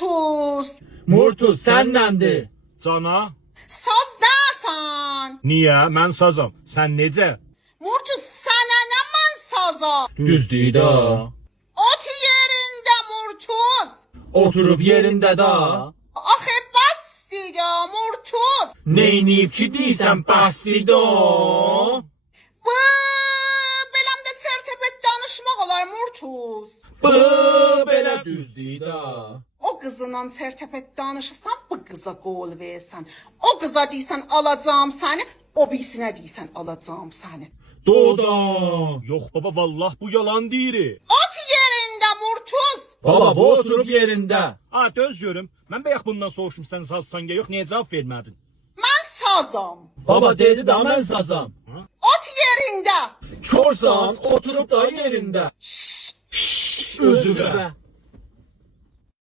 Murtuz. Murtuz sənləndir. Cana? Sazdasan. Niyə? Mən sazam. Sən necə? Murtuz sana ne mən sazam. Düzdür da. Ot yerinde Murtuz. Oturub yerində da. Axı bastı da Murtuz. Neyniyib ki deyirsən bəsdir da. Bu beləmdə çərtəbət danışmaq olar Murtuz. Bu belə düzdür da. O qızla çərtəbət danışırsan, bu qıza qol versən. O qıza deysən alacağım səni, o birisinə deysən alacağım səni. Doda. Yox baba, vallah bu yalan deyir. Ot yerində Murtuz. Baba bu oturub yerində. Ha, döz görüm. Mən bəyək bundan soruşum, sən sazsan ya yox, niyə cavab vermədin? Mən sazam. Baba dedi da mən sazam. Ot yerində. Korsan oturub da yerində. Şşt. Özü də.